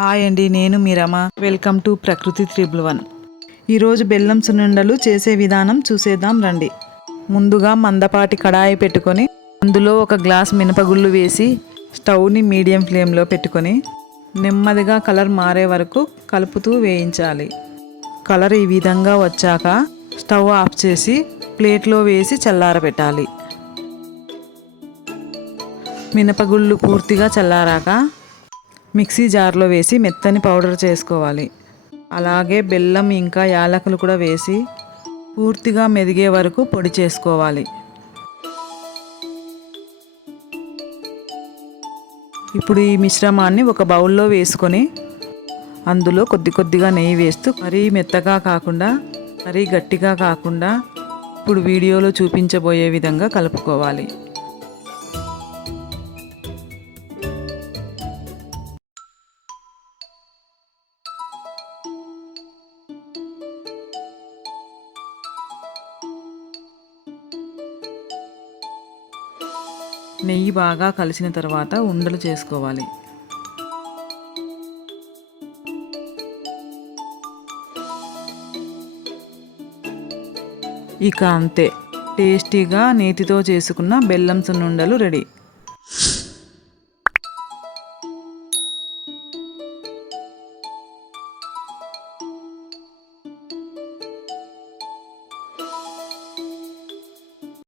Hi అండి నేను మీ welcome to Prakruthi triple one. ఈరోజు బెల్లం సున్నుండలు చేసే విధానం చూసేద్దాం రండి. ముందుగా మందపాటి కడాయి పెట్టుకొని అందులో ఒక గ్లాస్ మినపగుళ్ళు వేసి స్టవ్ని మీడియం ఫ్లేమ్లో పెట్టుకొని నెమ్మదిగా కలర్ మారే వరకు కలుపుతూ వేయించాలి. కలర్ ఈ విధంగా వచ్చాక స్టవ్ ఆఫ్ చేసి ప్లేట్లో వేసి చల్లారబెట్టాలి. మినపగుళ్ళు పూర్తిగా చల్లారాక మిక్సీ జార్లో వేసి మెత్తని పౌడర్ చేసుకోవాలి. అలాగే బెల్లం ఇంకా యాలకులు కూడా వేసి పూర్తిగా మెదిగే వరకు పొడి చేసుకోవాలి. ఇప్పుడు ఈ మిశ్రమాన్ని ఒక బౌల్లో వేసుకొని అందులో కొద్ది కొద్దిగా నెయ్యి వేస్తూ మరీ మెత్తగా కాకుండా మరీ గట్టిగా కాకుండా ఇప్పుడు వీడియోలో చూపించబోయే విధంగా కలుపుకోవాలి. నెయ్యి బాగా కలిసిన తర్వాత ఉండలు చేసుకోవాలి. ఇక అంతే. టేస్టీగా నేతితో చేసుకున్న బెల్లం సున్నుండలు రెడీ.